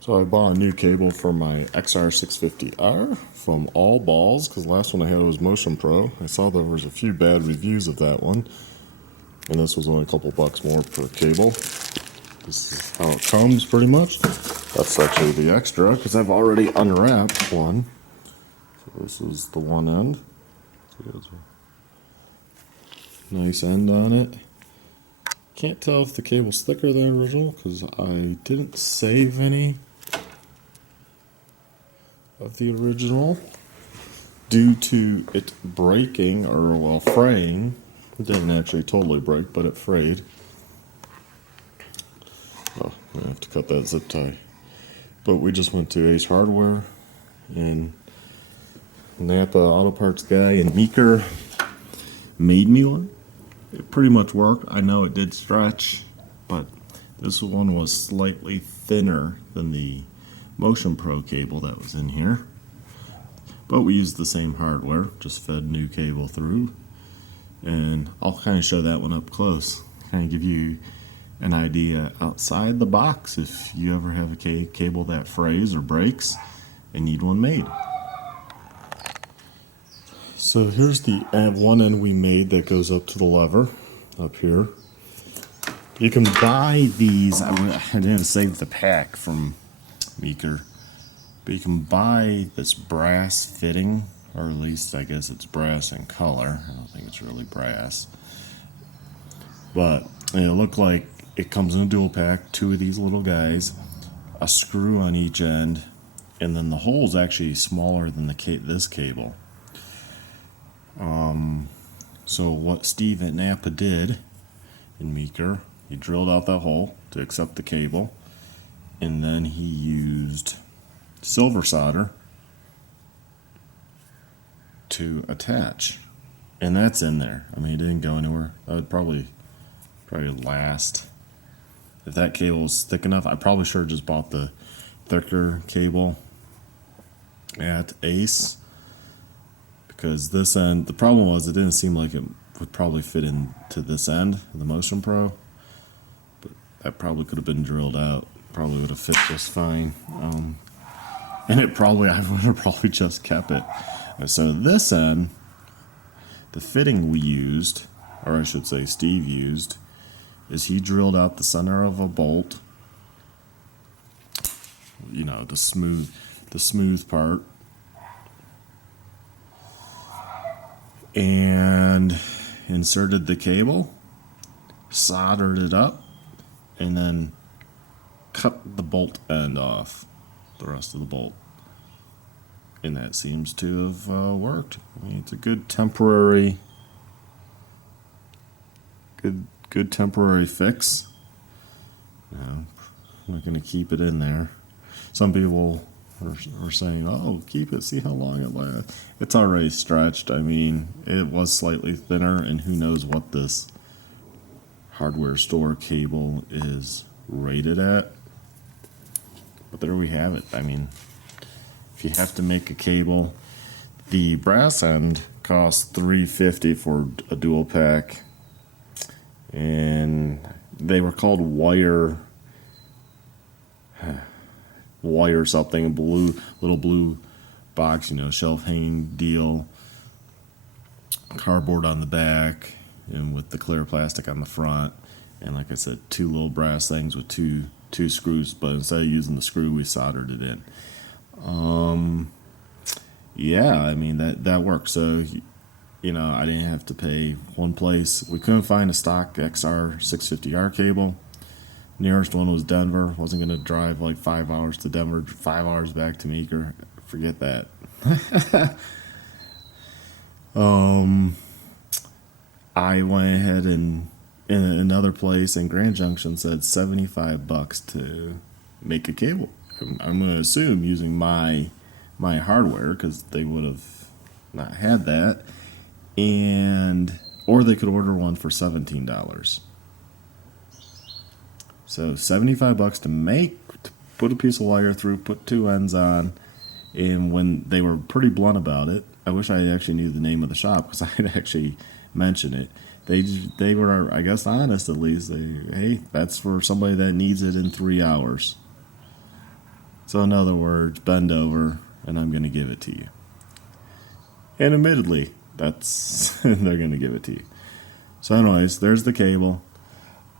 So I bought a new cable for my XR650R from All Balls because the last one I had was Motion Pro. I saw there was a few bad reviews of that one, and this was only a couple bucks more per cable. This is how it comes pretty much. That's actually the extra because I've already unwrapped one. So this is the one end. See, there's a nice end on it. Can't tell if the cable's thicker than the original because I didn't save any of the original due to it breaking, or well, fraying. It didn't actually totally break, but it frayed. Oh, I have to cut that zip tie. But we just went to Ace Hardware, and Napa Auto Parts guy in Meeker made me one. It pretty much worked. I know it did stretch, but this one was slightly thinner than the Motion Pro cable that was in here. But we used the same hardware, just fed new cable through. And I'll kind of show that one up close, kind of give you an idea outside the box if you ever have a cable that frays or breaks and need one made. So here's the one end we made that goes up to the lever up here. You can buy these. I didn't save the pack from Meeker, but you can buy this brass fitting, or at least I guess it's brass in color. I don't think it's really brass, but it looked like it comes in a dual pack, two of these little guys, a screw on each end, and then the hole's actually smaller than this cable. So what Steve at Napa did in Meeker, he drilled out that hole to accept the cable, and then he used silver solder to attach, and that's in there. I mean, it didn't go anywhere. That would probably last. If that cable was thick enough, I probably should have just bought the thicker cable at Ace, because this end, the problem was it didn't seem like it would probably fit into this end of the Motion Pro, but that probably could have been drilled out. Probably would have fit just fine. And I would have probably just kept it. So this end, the fitting we used, or I should say Steve used, is he drilled out the center of a bolt, you know, the smooth part, and inserted the cable, soldered it up, and then cut the bolt end off, the rest of the bolt. And that seems to have worked. I mean, it's a good temporary fix. You know, I'm not going to keep it in there. Some people are saying, oh, keep it, see how long it lasts. It's already stretched. I mean, it was slightly thinner, and who knows what this hardware store cable is rated at. But there we have it. I mean, if you have to make a cable, the brass end costs $350 for a dual pack, and they were called wire something, a little blue box, you know, shelf hanging deal, cardboard on the back, and with the clear plastic on the front, and like I said, two little brass things with two screws, but instead of using the screw, we soldered it in. Yeah, I mean, that worked. So, you know, I didn't have to pay one place. We couldn't find a stock XR650R cable. Nearest one was Denver. Wasn't going to drive like 5 hours to Denver, 5 hours back to Meeker. Forget that. I went ahead and in another place in Grand Junction said $75 to make a cable. I'm going to assume using my hardware, because they would have not had that, or they could order one for $17. So $75 to put a piece of wire through, put two ends on, and when they were pretty blunt about it, I wish I actually knew the name of the shop because I'd actually mention it. They were, I guess, honest at least. Hey, that's for somebody that needs it in 3 hours. So in other words, bend over and I'm going to give it to you. And admittedly, that's they're going to give it to you. So anyways, there's the cable.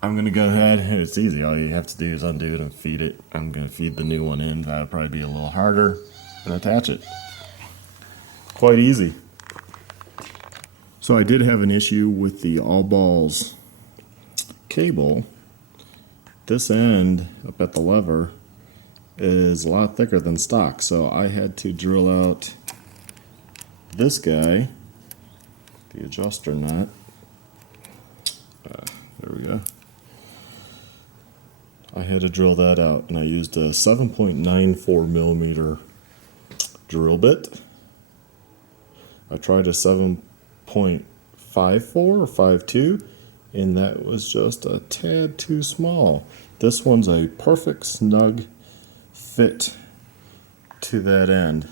I'm going to go ahead, and it's easy. All you have to do is undo it and feed it. I'm going to feed the new one in. That'll probably be a little harder, and attach it. Quite easy. So I did have an issue with the all balls cable. This end up at the lever is a lot thicker than stock, so I had to drill out this guy, the adjuster nut. There we go. I had to drill that out, and I used a 7.94 millimeter drill bit. I tried a 7.54 or 5.2, and that was just a tad too small. This one's a perfect snug fit to that end.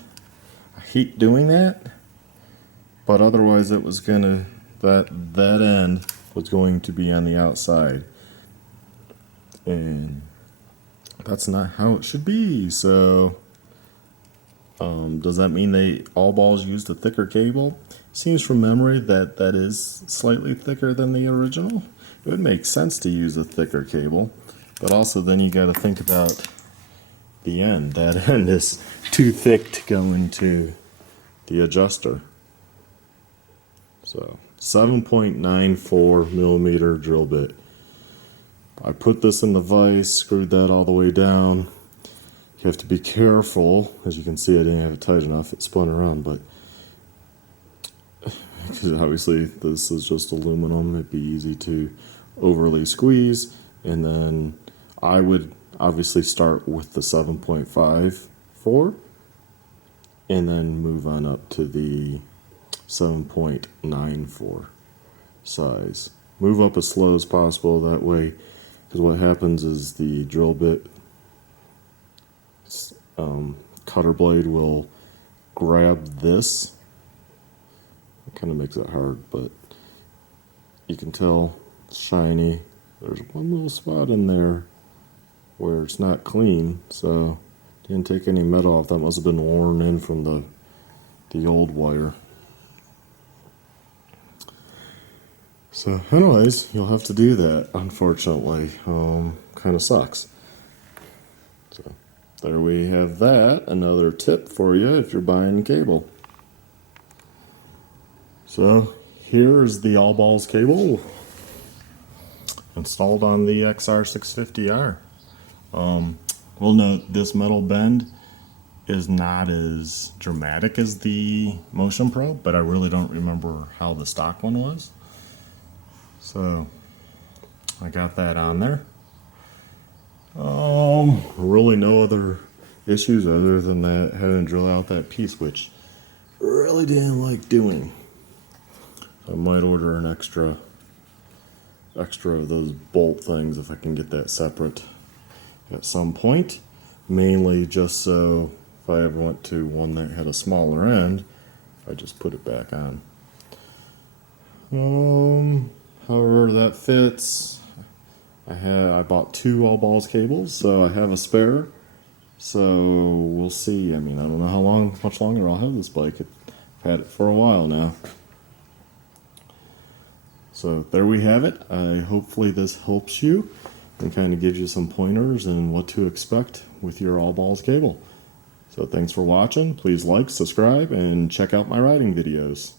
I hate doing that, but otherwise it was gonna, that end was going to be on the outside, and that's not how it should be. So does that mean all balls used a thicker cable? Seems from memory that is slightly thicker than the original. It would make sense to use a thicker cable, but also then you got to think about the end. That end is too thick to go into the adjuster. So 7.94 millimeter drill bit. I put this in the vise, screwed that all the way down. You have to be careful. As you can see, I didn't have it tight enough. It spun around, but because obviously this is just aluminum, it'd be easy to overly squeeze. And then I would obviously start with the 7.54 and then move on up to the 7.94 size. Move up as slow as possible, that way, because what happens is the drill bit cutter blade will grab this. It kind of makes it hard, but you can tell it's shiny. There's one little spot in there where it's not clean, so didn't take any metal off. That must have been worn in from the old wire. So anyways, you'll have to do that, unfortunately. Kind of sucks. So there we have that. Another tip for you if you're buying cable. So here's the all balls cable installed on the XR650R. We'll note this metal bend is not as dramatic as the Motion Pro, but I really don't remember how the stock one was. So I got that on there. Really no other issues other than that having to drill out that piece, which really didn't like doing. I might order an extra of those bolt things if I can get that separate at some point, mainly just so if I ever went to one that had a smaller end, I just put it back on. However that fits. I bought 2 all balls cables, so I have a spare. So we'll see. I mean, I don't know how much longer I'll have this bike. I've had it for a while now. So there we have it. Hopefully this helps you and kind of gives you some pointers and what to expect with your all balls cable. So thanks for watching. Please like, subscribe, and check out my riding videos.